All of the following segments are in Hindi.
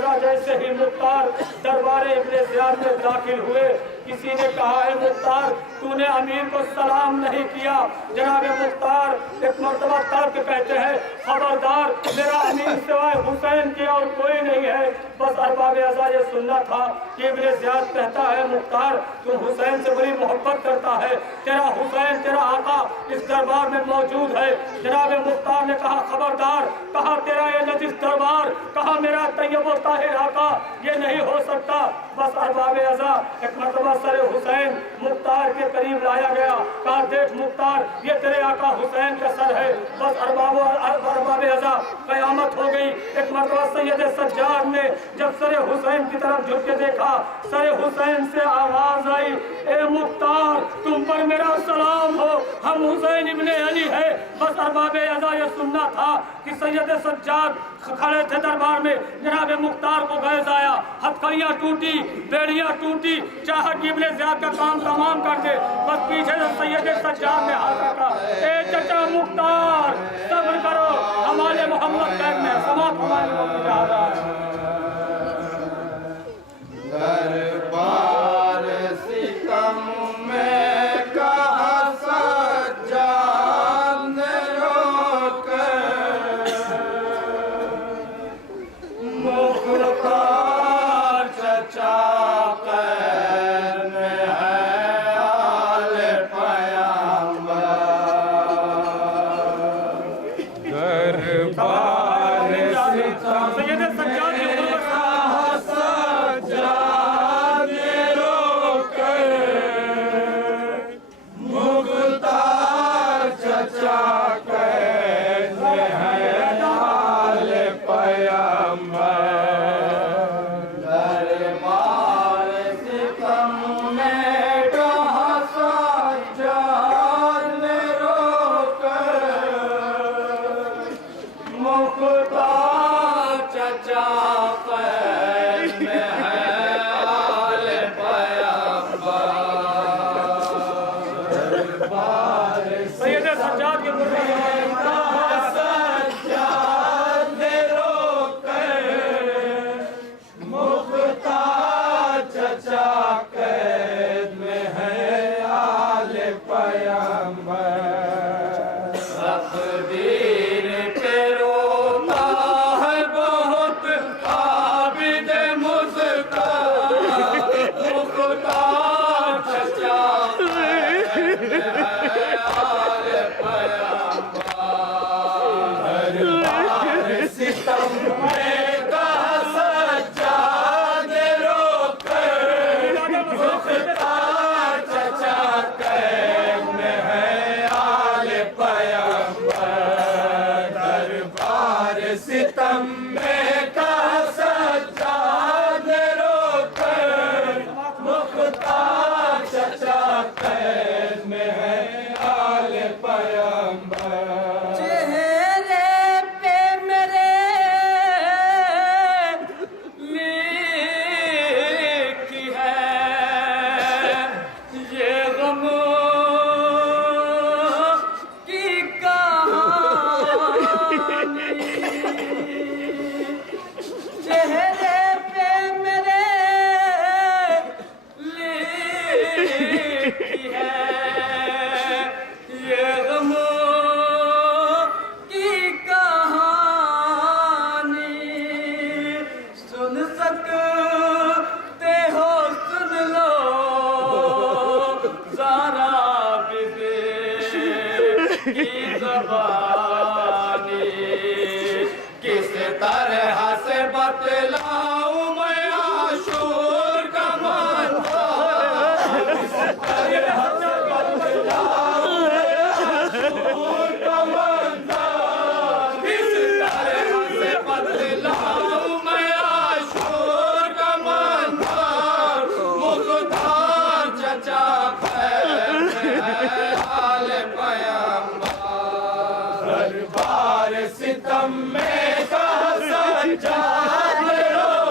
अज़ा जैसे ही मुख्तार दरबारे इब्ने ज़ियाद में दाखिल हुए, किसी ने कहा है मुख्तार तूने अमीर को सलाम नहीं किया। जनाब मुख्तार एक मर्तबा तर्क कहते हैं, खबरदार मेरा अमीर सिवाय हुसैन के और कोई नहीं है। बस अरबाब अज़ा ये सुनना था कि इब्ने ज़ियाद कहता है मुख्तार तू हुसैन से बड़ी मोहब्बत करता है, तेरा हुसैन तेरा आका इस दरबार में मौजूद है। जनाब मुख्तार ने कहा खबरदार, कहा तेरा ये नजीस दरबार, कहा मेरा तैयब व ताहिर आका, ये नहीं हो सकता। बस अरबाब अज़ा एक मर्तबा सर हुसैन मुख्तार के करीब लाया गया, कहा देख मुख्तार ये तेरे आका हुसैन का सर है। बस अरबाब अज़ा क़यामत हो गई। एक मर्तबा सैयद सज्जाद ने जब सर हुसैन की तरफ झुक के देखा, सर हुसैन से आवाज आई, ए मुख्तार तुम पर मेरा सलाम हो, हम हुसैन इब्ने अली है। बस अरबाब अज़ा ये सुनना था कि सैयद सज्जाद खड़े थे दरबार में, जनाब मुख्तार को गैस आया, हथकड़ियाँ टूटी, बेड़ियाँ टूटी, चाहा कि इब्ने ज़ियाद का काम तमाम कर दे। बस पीछे से सैयद सज्जाद ने हाथ रखा, ए चचा मुख्तार सब्र करो, हमारे मोहम्मद बैग में समाप्त हमारे दरबार सितम में कहा सज्जाद ने रोकर, मुख्तार चचा कैद में है आले पैगंबर। दरबार सितम सैयद सज्जाद ने किस तरह से बतलाऊं मैं आशूर का मंज़र, किस तरह से बतलाऊं मैं आशूर का मंज़र, किस तरह से बतलाऊं मैं आशूर का मंज़र। मुख्तार चचा खैर में है आले पैगंबर, दरबार सितम में कहा सज्जाद ने रोकर,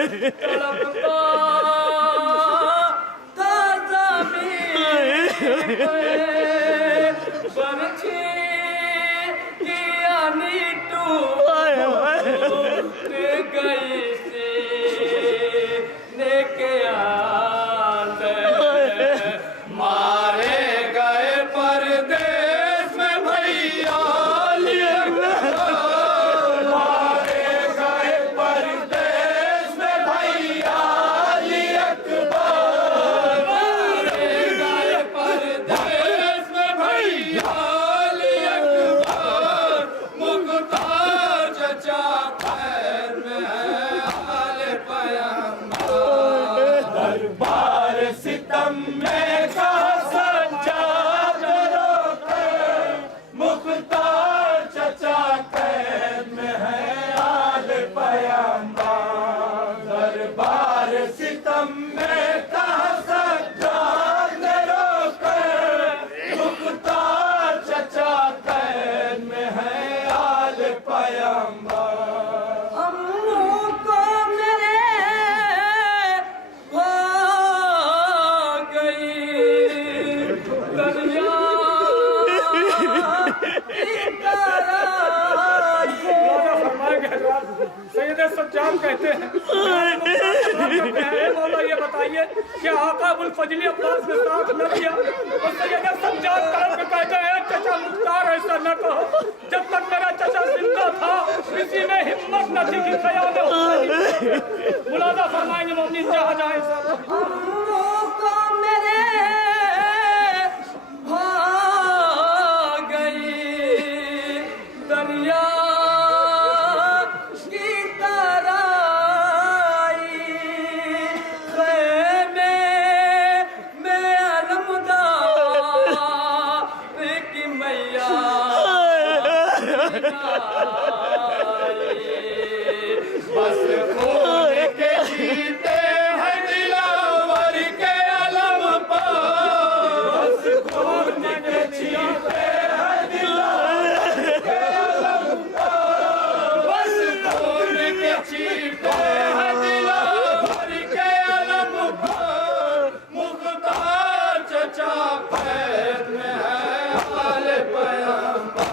तड़पता था ज़मीन पे, बरछी की आनी टूट गई सीने के अंदर, मारे गए परदेस में भैया मारे गए परदेस में भैया अकबर, मारे गए परदेस में भैया अकबर, मुख्तार चचा खैर में है आले पैगंबर, दरबार सितम में कहा सज्जाद रोकर, मुख्तार चचा कैद में है आले पैगंबर, दरबार सितम में कहा सज्जाद रोकर, मुख्तार चचा कैद में है आले पैगंबर। हमको मेरे भाग गई दरिया सैयद सज्जाद कहते हैं मौला ये बताइए कि आका अबुल फजली अब्बास ने साथ न दिया, और सैयद सज्जाद तड़प के कहते हैं चचा मुख्तार ऐसा न कहो, जब तक मेरा चचा जिंदा था किसी में हिम्मत न थी कि ख्याल मुलाजा फरमाएंगे मोमिन जहाँ जाए सब। हमको मेरे भाग गई दरिया की तराई, ख़ैमे में अलमदार की मैया बस खून के जीते हैं दिलावर के अलम पर, बस खून के जीते हैं दिलावर के अलम पर, बस खून के जीते हैं दिलावर के अलम पर, मुख्तार चचा पैद में है आले पैगंबर,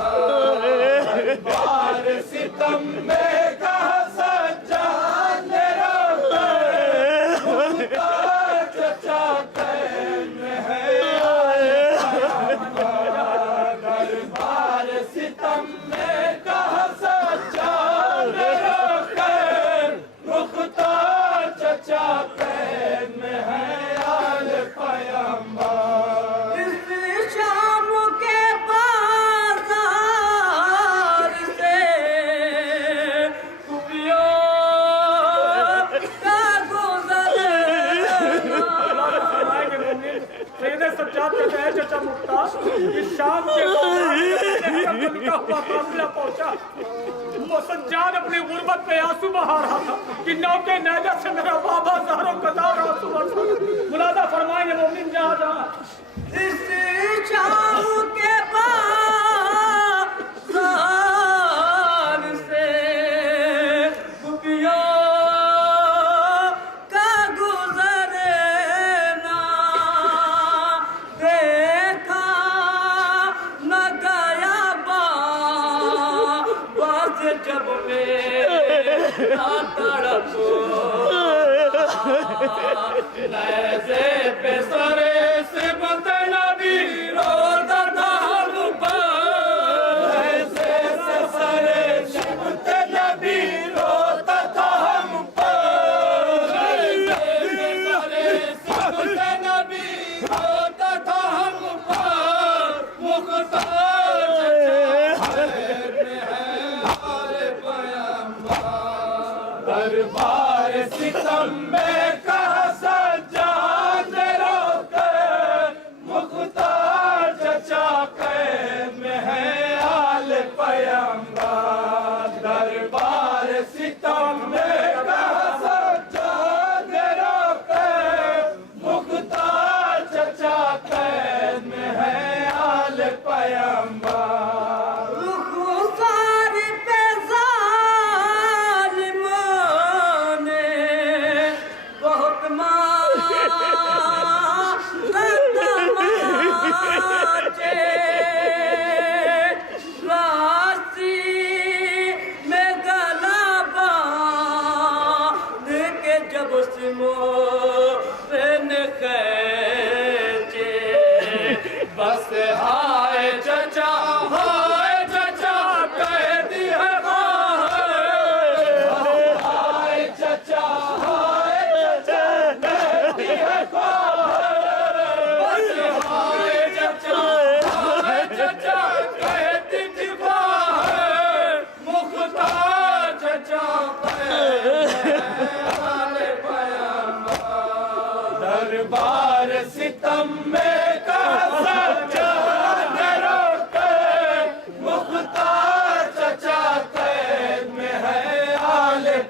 दरबार सितम में कहा सज्जाद ने रोकर, मुख्तार चचा कैद में है आले पैगंबर, दरबार सितम में कहा सज्जाद ने रोकर, मुख्तार चचा कैद में है आले पैगंबर। इस शाम के बाजार से कुबियों का गुजरना, सैयद सज्जाद कहते हैं चचा मुख्तार इस शाम के काफिला पहुंचा, वो सज्जाद अपनी गुर्बत पे आंसू बहा रहा था कि नौ के नैजा से मेरा बाबा ज़हरो कतार आंसू बरसा। मुलाजा फरमाएंगे मोमिन जहाँ जहाँ इस शाम के बाजार से कुबियों का गुजरना, देखा न गया बात जब मेरा तड़प ऐसे पे सरे से बतना भी रोता था हम पर, ऐसे से सरे से बतना भी रोता था हम पर, ऐसे से सरे से बतना भी रोता था हम पर, मुख्तार चचा खैर में है आले पैगंबर, दरबार सितम में कहा सज्जाद ने रोकर, मुख्तार चचा कैद में है आले पैगंबर, दरबार सितम में कहा सज्जाद ने रोकर, मुख्तार चचा कैद में है आले पैगंबर। रुखसार पे ज़ालिमों ने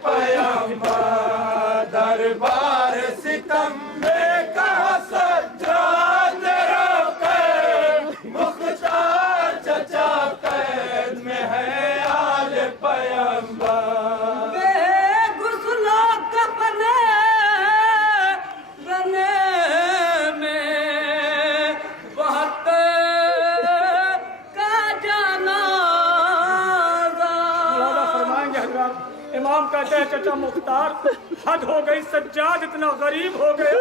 पैगंबर दरबार सितम में कहा सज्जाद रोके मुख्तार चचा कैद में है आल पैगंबर बेगुसलो कपने बने में बहते का जनाजा। मौलाना फरमाएंगे हजरत, इमाम कहते हैं चचा मुख्तार हद हो गई, सज्जाद इतना गरीब हो गए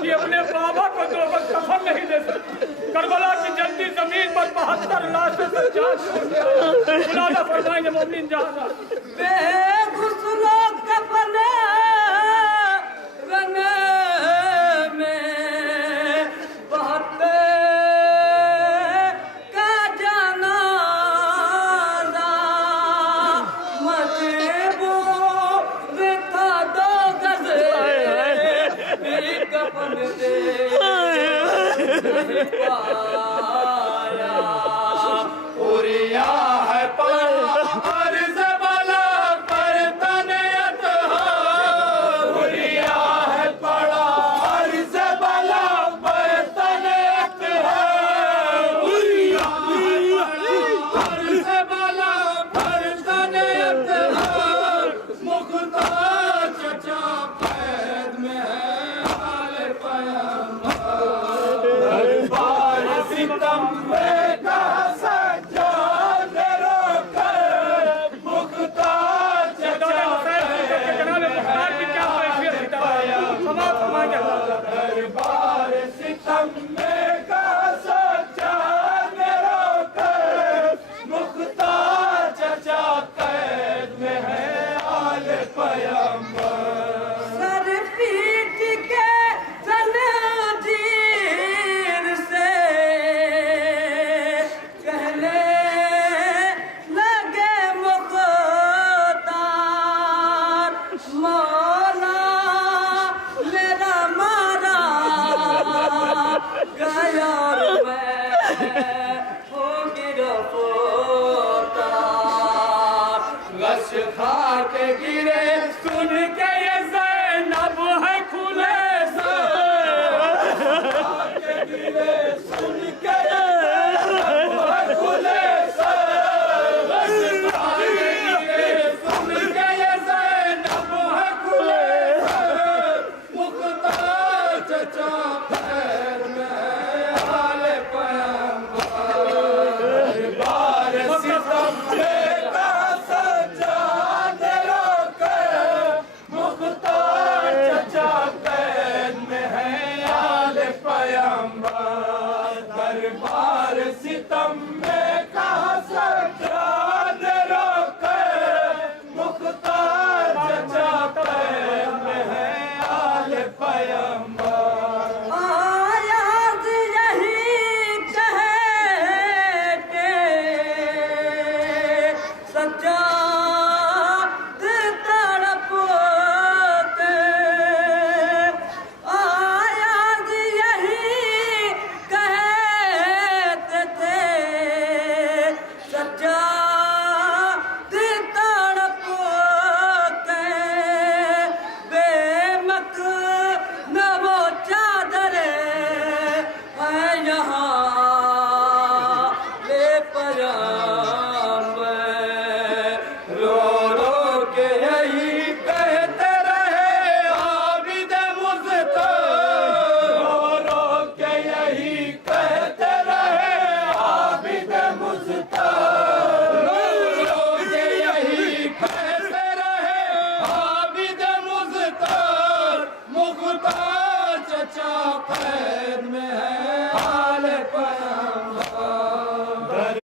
कि अपने बाबा को 2 वक्त कफन नहीं दे सकते। करबला की जल्दी जमीन पर 72 लाश सज्जाद मौलाना फरमाएंगे मोमिन जहां बेगुसलो कपने बने में बहते का जनाजा। मजबूर था 2 गज कफन दे नहीं पाया। उरिया है अर्ज़ बला पर तनयत हो। उरिया है पड़ा अर्ज़ बला पर तनयत हो। उरिया है पड़ा अर्ज़ बला पर तनयत हो। मुख्तार चचा कैद में है आल पैगंबर दरबार सितम में कहा सज्जाद रोके मुख्तार चचा जनाब मुख्तार की क्या कैफियत है समाप्त फरमाएंगे दरबार सितम में कहा सज्जाद रोके मुख्तार चचा कैद में है आल पैगंबर